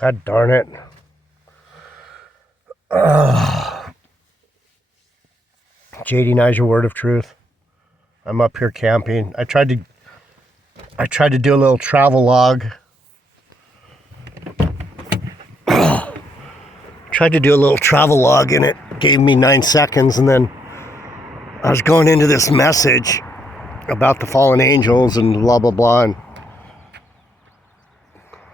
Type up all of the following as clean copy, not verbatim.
God darn it. JD Nye's your word of truth. I'm up here camping. I tried to do a little travel log. Tried to do a little travel log and it gave me 9 seconds, and then I was going into this message about the fallen angels and blah blah blah, and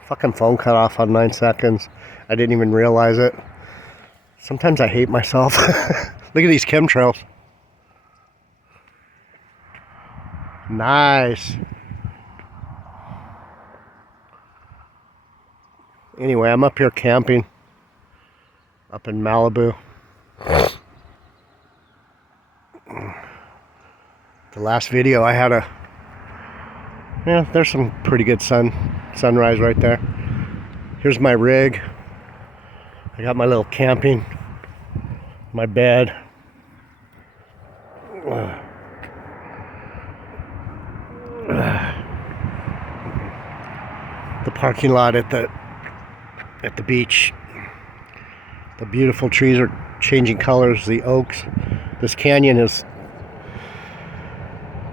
fucking phone cut off on 9 seconds. I didn't even realize it. Sometimes I hate myself. Look at these chemtrails. Nice. Anyway, I'm up here camping up in Malibu. The last video I had there's some pretty good sunrise right there. Here's my rig. I got my little camping, my bed. The parking lot at the beach. The beautiful trees are changing colors, the oaks. This canyon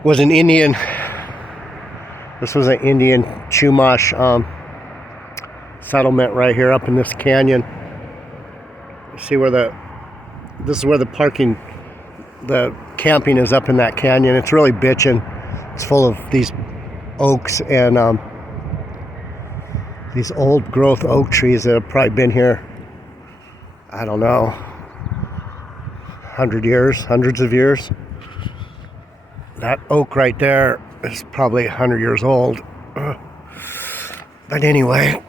was an Indian. This was an Indian Chumash settlement right here up in this canyon. You see where this is where the camping is, up in that canyon. It's really bitchin'. It's full of these oaks and these old growth oak trees that have probably been here, I don't know, 100 years, hundreds of years. That oak right there is probably 100 years old. But anyway,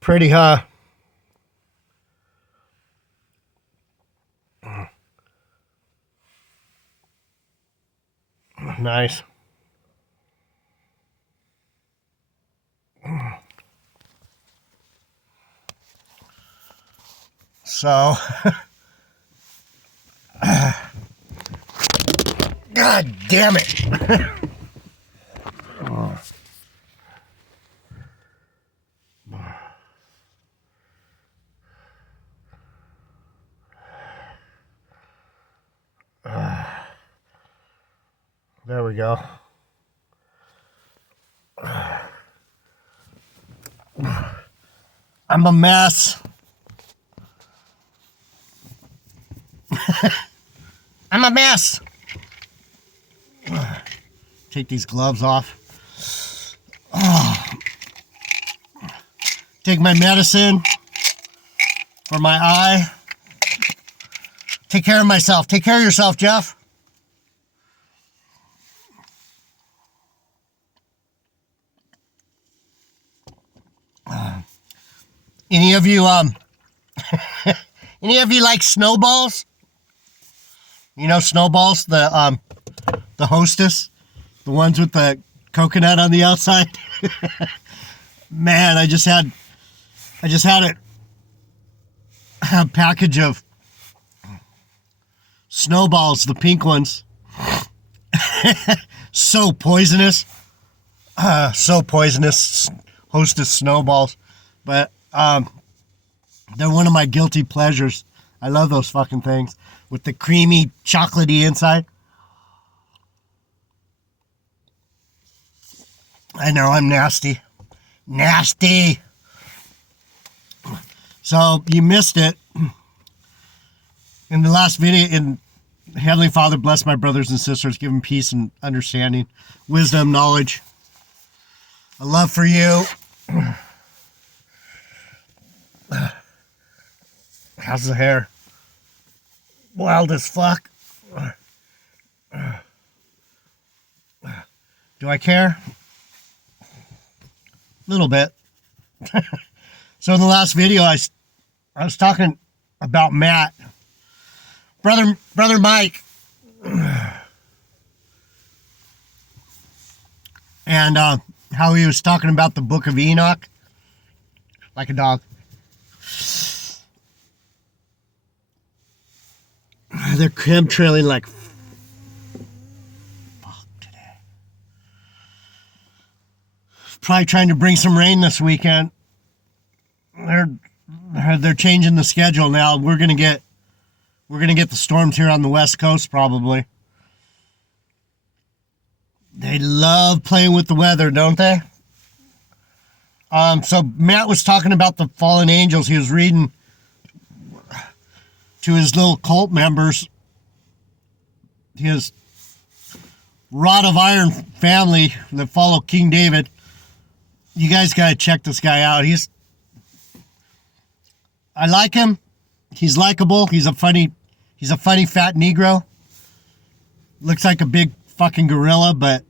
pretty, huh? Nice. So, God damn it. There we go. I'm a mess. I'm a mess. Take these gloves off. Take my medicine for my eye. Take care of myself. Take care of yourself, Jeff. Any of you like snowballs? You know snowballs, the Hostess, the ones with the coconut on the outside. Man, I just had a package of snowballs, the pink ones. So poisonous. So poisonous, Hostess snowballs. But they're one of my guilty pleasures. I love those fucking things with the creamy, chocolatey inside. I know I'm nasty. Nasty. So you missed it. In the last video, in Heavenly Father, bless my brothers and sisters, give them peace and understanding, wisdom, knowledge, a love for you. How's the hair? Wild as fuck. Do I care? A little bit. So in the last video, I was talking about Matt, brother Mike, and how he was talking about the Book of Enoch, like a dog. They're chemtrailing like fuck today. probably trying to bring some rain this weekend. They're changing the schedule now. We're gonna get the storms here on the West Coast probably. They love playing with the weather, don't they? So Matt was talking about the fallen angels. He was reading to his little cult members, his rod of iron family that follow King David. You guys got to check this guy out. I like him. He's likable. He's a funny fat Negro. Looks like a big fucking gorilla, but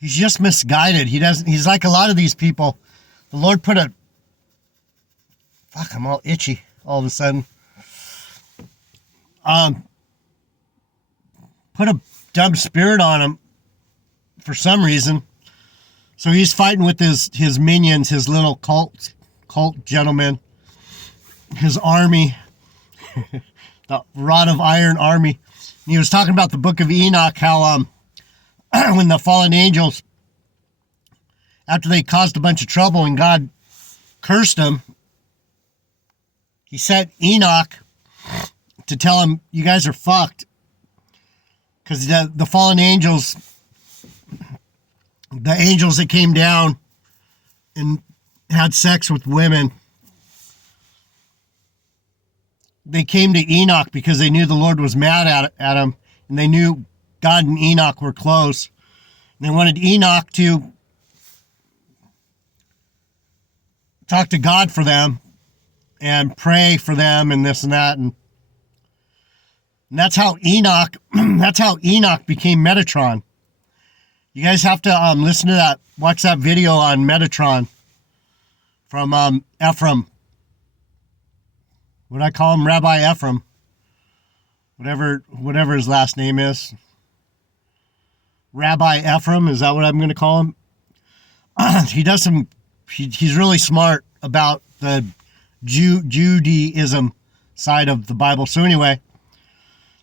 he's just misguided. He's like a lot of these people. The Lord put I'm all itchy all of a sudden. Put a dumb spirit on him for some reason. So he's fighting with his minions, his little cult gentlemen, his army, the rod of iron army. And he was talking about the book of Enoch, how when the fallen angels, after they caused a bunch of trouble and God cursed them, he sent Enoch to tell him, you guys are fucked. Because the fallen angels, the angels that came down and had sex with women, they came to Enoch because they knew the Lord was mad at him, and they knew God and Enoch were close. And they wanted Enoch to talk to God for them and pray for them and this and that. And that's how Enoch became Metatron. You guys have to listen to that, watch that video on Metatron from Ephraim. What I call him, Rabbi Ephraim. Whatever his last name is. Rabbi Ephraim, is that what I'm going to call him? He's really smart about the Judaism side of the Bible. So anyway,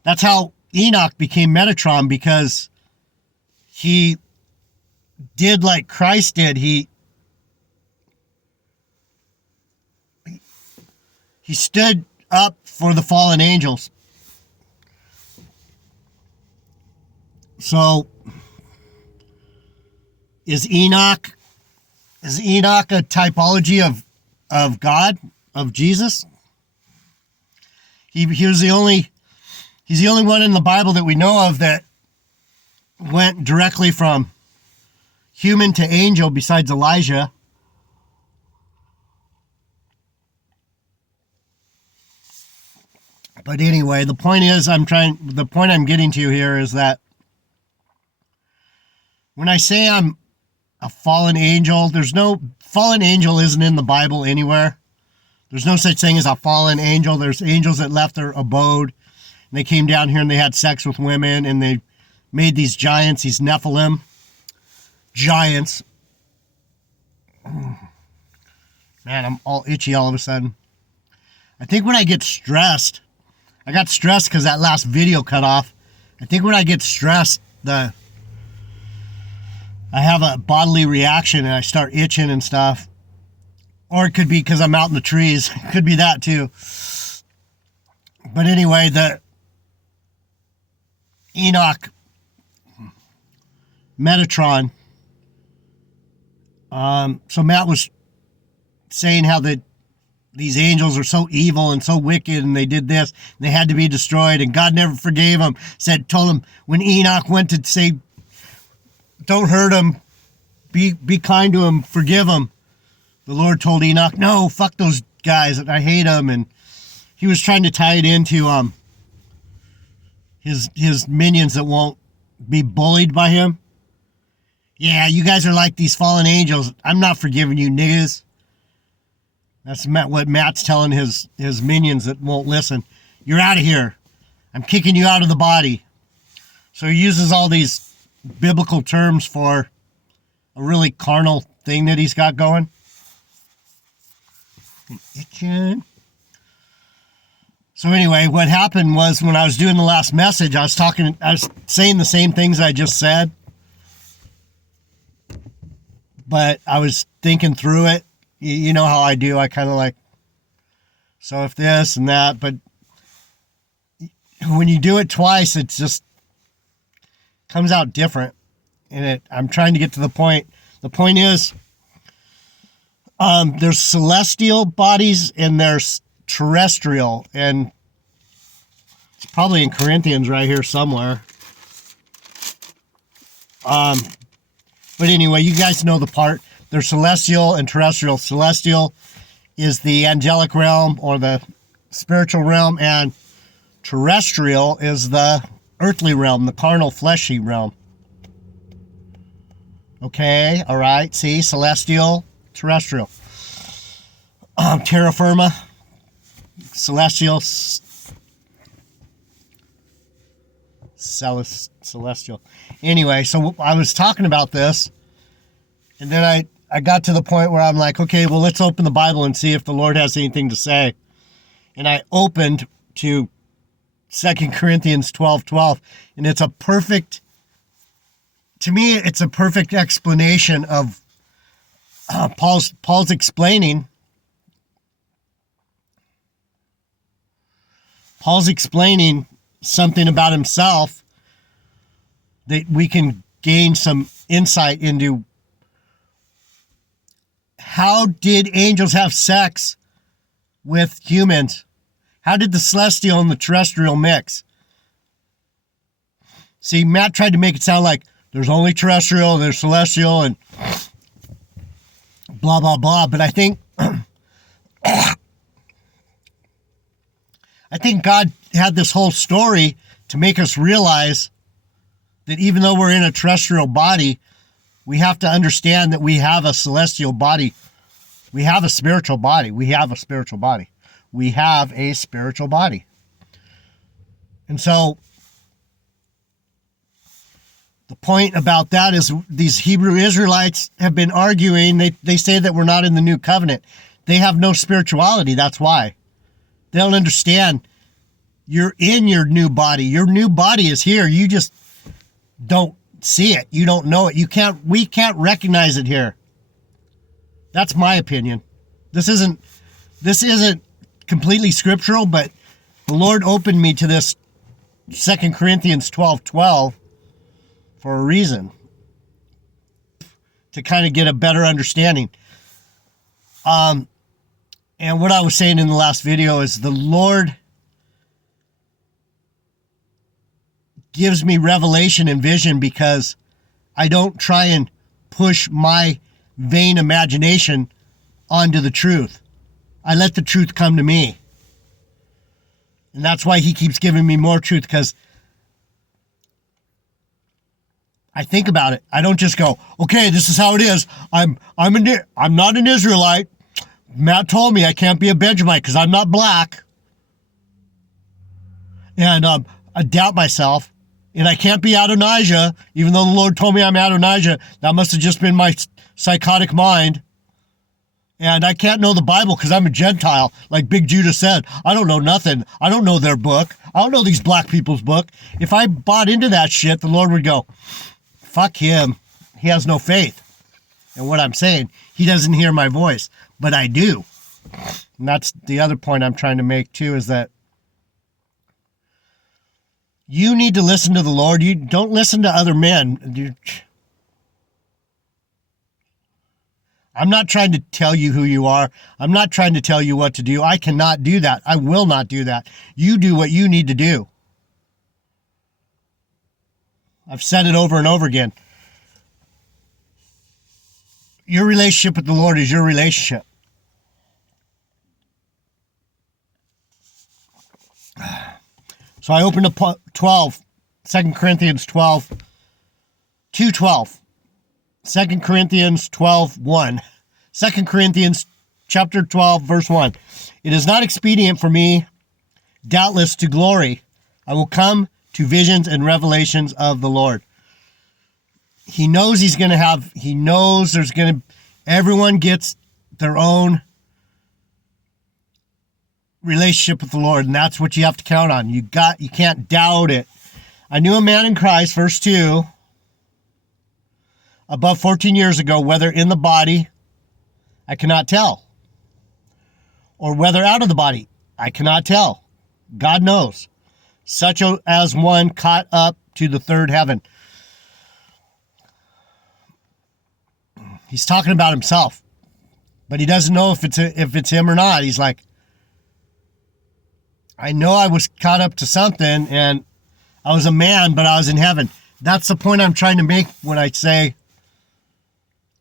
that's how Enoch became Metatron, because he did like Christ did. He stood up for the fallen angels. So is Enoch a typology of God, of Jesus? He's the only one in the Bible that we know of that went directly from human to angel, besides Elijah. But anyway, the point I'm getting to here is that when I say I'm a fallen angel, fallen angel isn't in the Bible anywhere. There's no such thing as a fallen angel. There's angels that left their abode, and they came down here and they had sex with women, and they made these giants, these Nephilim giants. Man, I'm all itchy all of a sudden. I think when I get stressed, I got stressed because that last video cut off. I think when I get stressed, I have a bodily reaction and I start itching and stuff. Or it could be because I'm out in the trees. It could be that too. But anyway, the Enoch Metatron. So Matt was saying how these angels are so evil and so wicked, and they did this, and they had to be destroyed, and God never forgave them. Told him when Enoch went to say, don't hurt him, be kind to him, forgive him. The Lord told Enoch, no, fuck those guys, I hate them. And he was trying to tie it into his minions that won't be bullied by him. Yeah, you guys are like these fallen angels. I'm not forgiving you, niggas. That's what Matt's telling his minions that won't listen. You're out of here. I'm kicking you out of the body. So he uses all these biblical terms for a really carnal thing that he's got going. Itching. So anyway, what happened was when I was doing the last message, I was saying the same things I just said, but I was thinking through it. You know how I do. I kind of like, so if this and that, but when you do it twice, it just comes out different. And I'm trying to get to the point. The point is, there's celestial bodies and there's terrestrial, and it's probably in Corinthians right here somewhere. But anyway, you guys know the part. There's celestial and terrestrial. Celestial is the angelic realm or the spiritual realm, and terrestrial is the earthly realm, the carnal, fleshy realm. Okay, all right. See, celestial, terrestrial. Terra firma, celestial, celestial. Anyway, so I was talking about this, and then I got to the point where I'm like, okay, well, let's open the Bible and see if the Lord has anything to say. And I opened to 2 Corinthians 12:12, and it's a perfect, to me, it's a perfect explanation of Paul's explaining. Paul's explaining something about himself that we can gain some insight into. How did angels have sex with humans? How did the celestial and the terrestrial mix? See, Matt tried to make it sound like there's only terrestrial, there's celestial, and blah, blah, blah. But I think God had this whole story to make us realize that even though we're in a terrestrial body, we have to understand that we have a celestial body. We have a spiritual body. We have a spiritual body. We have a spiritual body. And so the point about that is these Hebrew Israelites have been arguing. They say that we're not in the new covenant. They have no spirituality. That's why. They don't understand. You're in your new body. Your new body is here. You just don't see it. You don't know it. We can't recognize it here. That's my opinion. This isn't completely scriptural, but the Lord opened me to this 2 Corinthians 12:12 for a reason. To kind of get a better understanding. And what I was saying in the last video is the Lord gives me revelation and vision because I don't try and push my vain imagination onto the truth. I let the truth come to me. And that's why he keeps giving me more truth, because I think about it. I don't just go, okay, this is how it is. I'm not an Israelite. Matt told me I can't be a Benjamite because I'm not black. And I doubt myself. And I can't be Adonijah, even though the Lord told me I'm Adonijah. That must have just been my psychotic mind. And I can't know the Bible because I'm a Gentile, like Big Judah said. I don't know nothing. I don't know their book. I don't know these black people's book. If I bought into that shit, the Lord would go, fuck him. He has no faith in what I'm saying. He doesn't hear my voice, but I do. And that's the other point I'm trying to make too, is that you need to listen to the Lord. You don't listen to other men. I'm not trying to tell you who you are. I'm not trying to tell you what to do. I cannot do that. I will not do that. You do what you need to do. I've said it over and over again. Your relationship with the Lord is your relationship. So I opened up 2 Corinthians 12, 2:12. 2 Corinthians 12:1. 2 Corinthians chapter 12, verse 1. It is not expedient for me, doubtless, to glory. I will come to visions and revelations of the Lord. He knows he knows everyone gets their own relationship with the Lord, and that's what you have to count on. You can't doubt it. I knew a man in Christ, verse 2, above 14 years ago, whether in the body, I cannot tell, or whether out of the body, I cannot tell. God knows. Such as one caught up to the third heaven. He's talking about himself, but he doesn't know if it's him or not. He's like, I know I was caught up to something, and I was a man, but I was in heaven. That's the point I'm trying to make when I say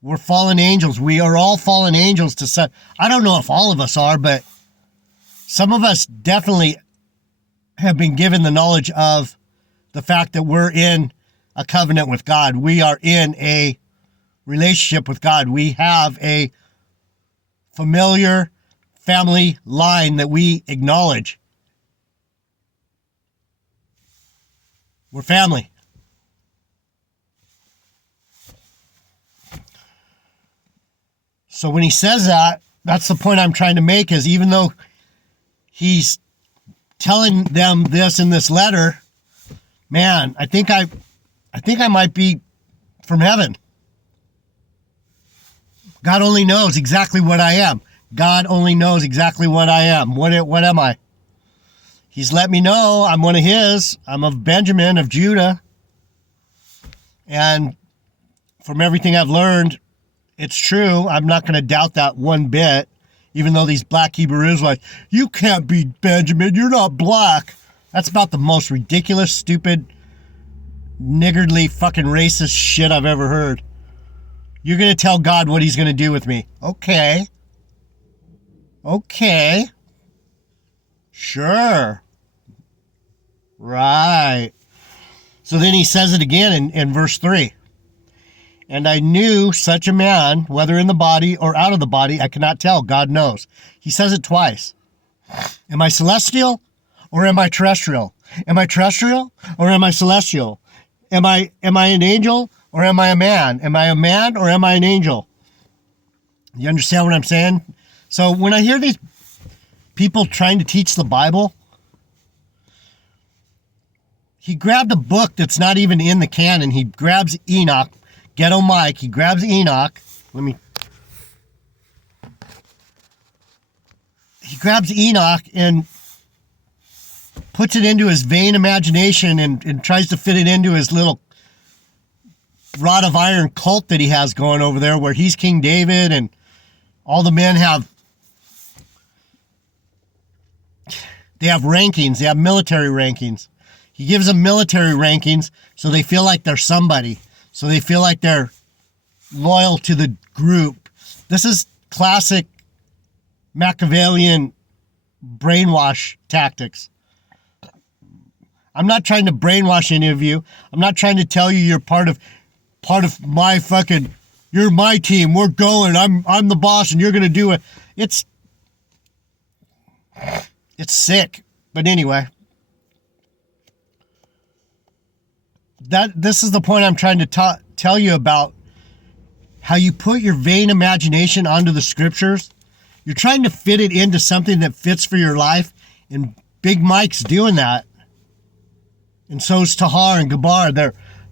we're fallen angels. We are all fallen angels to some. I don't know if all of us are, but some of us definitely have been given the knowledge of the fact that we're in a covenant with God. We are in a relationship with God. We have a familiar family line that we acknowledge. We're family. So when he says that, that's the point I'm trying to make, is even though he's telling them this in this letter, man, I think I might be from heaven. God only knows exactly what I am. God only knows exactly what I am. What am I? He's let me know I'm one of his. I'm of Benjamin, of Judah. And from everything I've learned, it's true. I'm not going to doubt that one bit, even though these black Hebrew Israelites, you can't be Benjamin, you're not black. That's about the most ridiculous, stupid, niggardly, fucking racist shit I've ever heard. You're going to tell God what he's going to do with me. Okay. Sure. Right. So then he says it again in verse 3. And I knew such a man, whether in the body or out of the body, I cannot tell. God knows. He says it twice. Am I celestial or am I terrestrial? Am I terrestrial or am I celestial? Am I an angel or am I a man? Am I a man or am I an angel? You understand what I'm saying? So when I hear these people trying to teach the Bible, he grabbed a book that's not even in the canon. He grabs Enoch. Ghetto Mike, he grabs Enoch. He grabs Enoch and puts it into his vain imagination and tries to fit it into his little rod of iron cult that he has going over there, where he's King David and all the men have rankings. They have military rankings. He gives them military rankings so they feel like they're somebody. So they feel like they're loyal to the group. This is classic Machiavellian brainwash tactics. I'm not trying to brainwash any of you. I'm not trying to tell you you're part of my fucking, you're my team. We're going. I'm the boss and you're going to do it. It's sick. But anyway, this is the point I'm trying to tell you about, how you put your vain imagination onto the scriptures. You're trying to fit it into something that fits for your life, and Big Mike's doing that. And so is Tahar and Gabar.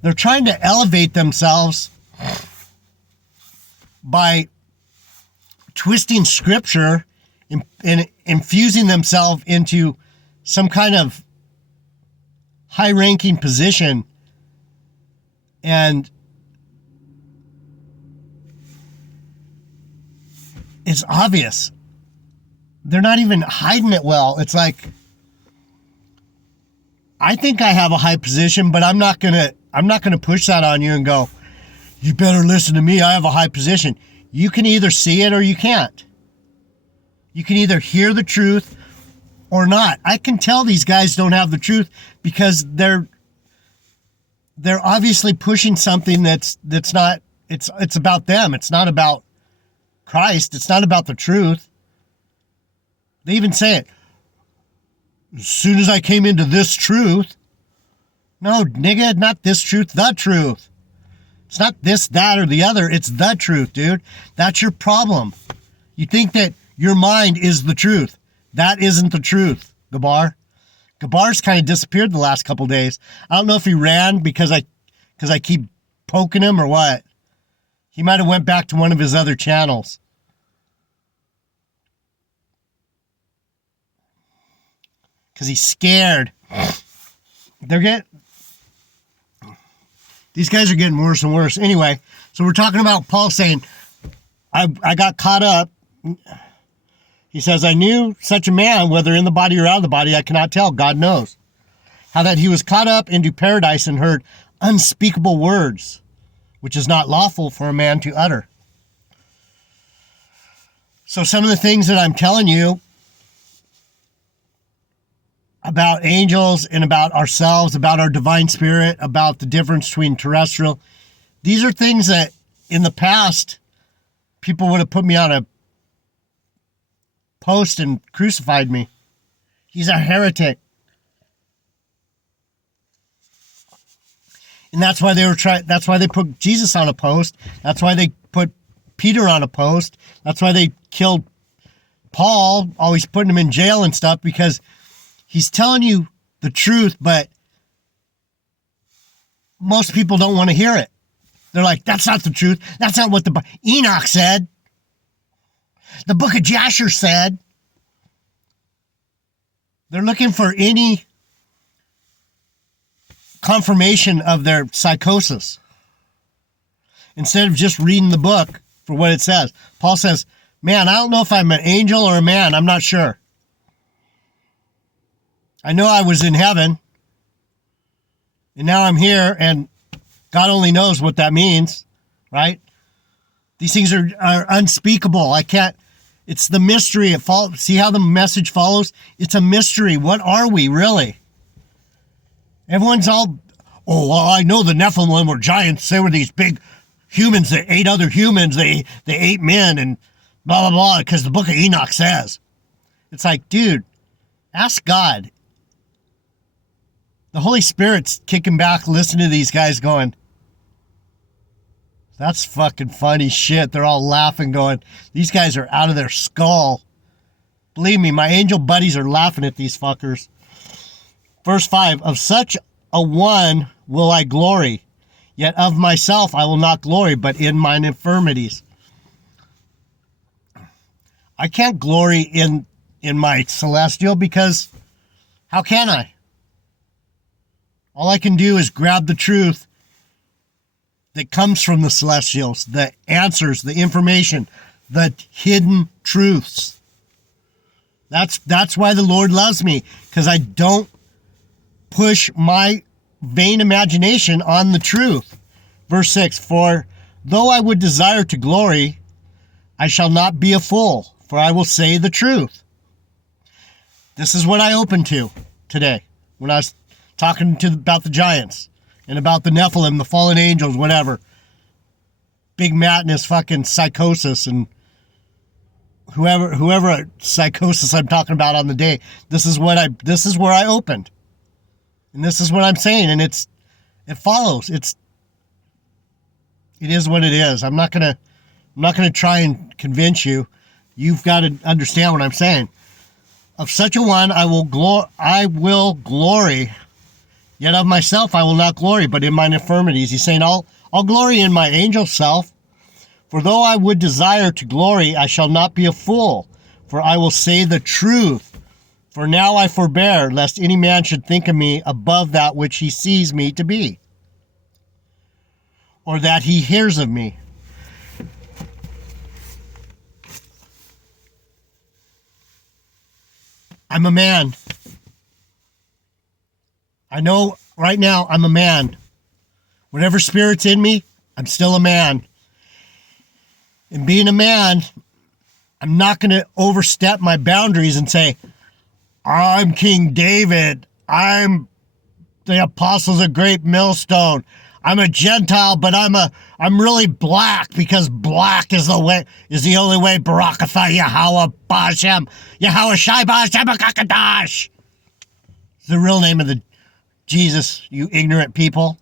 They're trying to elevate themselves by twisting scripture and infusing themselves into some kind of high-ranking position. And it's obvious. They're not even hiding it well. It's like, I think I have a high position, but I'm not gonna push that on you and go, you better listen to me, I have a high position. You can either see it or you can't. You can either hear the truth or not. I can tell these guys don't have the truth because they're obviously pushing something that's not, it's about them. It's not about Christ. It's not about the truth. They even say it. As soon as I came into this truth. No, nigga, not this truth, the truth. It's not this, that, or the other. It's the truth, dude. That's your problem. You think that your mind is the truth. That isn't the truth, Gabar. Gabar's kind of disappeared the last couple days. I don't know if he ran because I keep poking him or what. He might have went back to one of his other channels. Because he's scared. These guys are getting worse and worse. Anyway, so we're talking about Paul saying, I got caught up. He says, I knew such a man, whether in the body or out of the body, I cannot tell. God knows. How that he was caught up into paradise and heard unspeakable words, which is not lawful for a man to utter. So some of the things that I'm telling you about angels and about ourselves, about our divine spirit, about the difference between terrestrial, these are things that in the past, people would have put me on a post and crucified me. He's a heretic. And that's why that's why they put Jesus on a post. That's why they put Peter on a post. That's why they killed Paul, always putting him in jail and stuff, because he's telling you the truth, but most people don't want to hear it. They're like, that's not the truth. That's not what the Enoch said. The book of Jasher said. They're looking for any confirmation of their psychosis instead of just reading the book for what it says. Paul says, man, I don't know if I'm an angel or a man. I'm not sure. I know I was in heaven, and now I'm here, and God only knows what that means, right? These things are unspeakable. I can't. It's the mystery. See how the message follows? It's a mystery. What are we, really? Everyone's all, oh, well, I know the Nephilim were giants. They were these big humans that ate other humans. They ate men and blah, blah, blah, because the book of Enoch says. It's like, dude, ask God. The Holy Spirit's kicking back, listening to these guys going, that's fucking funny shit. They're all laughing, going, these guys are out of their skull. Believe me, my angel buddies are laughing at these fuckers. Verse 5, of such a one will I glory, yet of myself I will not glory, but in mine infirmities. I can't glory in my celestial, because how can I? All I can do is grab the truth that comes from the celestials, the answers, the information, the hidden truths. That's why the Lord loves me, because I don't push my vain imagination on the truth. Verse 6, for though I would desire to glory, I shall not be a fool, for I will say the truth. This is what I opened to today when I was talking about the giants and about the Nephilim, the fallen angels, whatever. Big Matt and his fucking psychosis and whoever psychosis I'm talking about on the day. This is where I opened. And this is what I'm saying, and it follows. It is what it is. I'm not gonna try and convince you. You've got to understand what I'm saying. Of such a one I will glory, yet of myself I will not glory, but in mine infirmities. He's saying, I'll glory in my angel self. For though I would desire to glory, I shall not be a fool, for I will say the truth. For now I forbear, lest any man should think of me above that which he sees me to be, or that he hears of me. I'm a man. I know right now I'm a man. Whatever spirit's in me, I'm still a man. And being a man, I'm not going to overstep my boundaries and say, I'm King David. I'm the apostles of Great Millstone. I'm a Gentile, but I'm really black, because black is the only way. Barakatha Yahweh Bashem Yahweh Shai Bashem Kakadash. It's the real name of the Jesus, you ignorant people.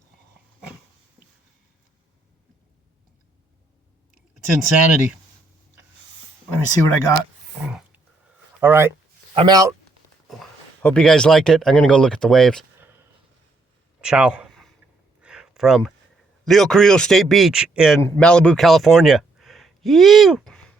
It's insanity. Let me see what I got. All right. I'm out. Hope you guys liked it. I'm going to go look at the waves. Ciao. From Leo Carrillo State Beach in Malibu, California. Yee!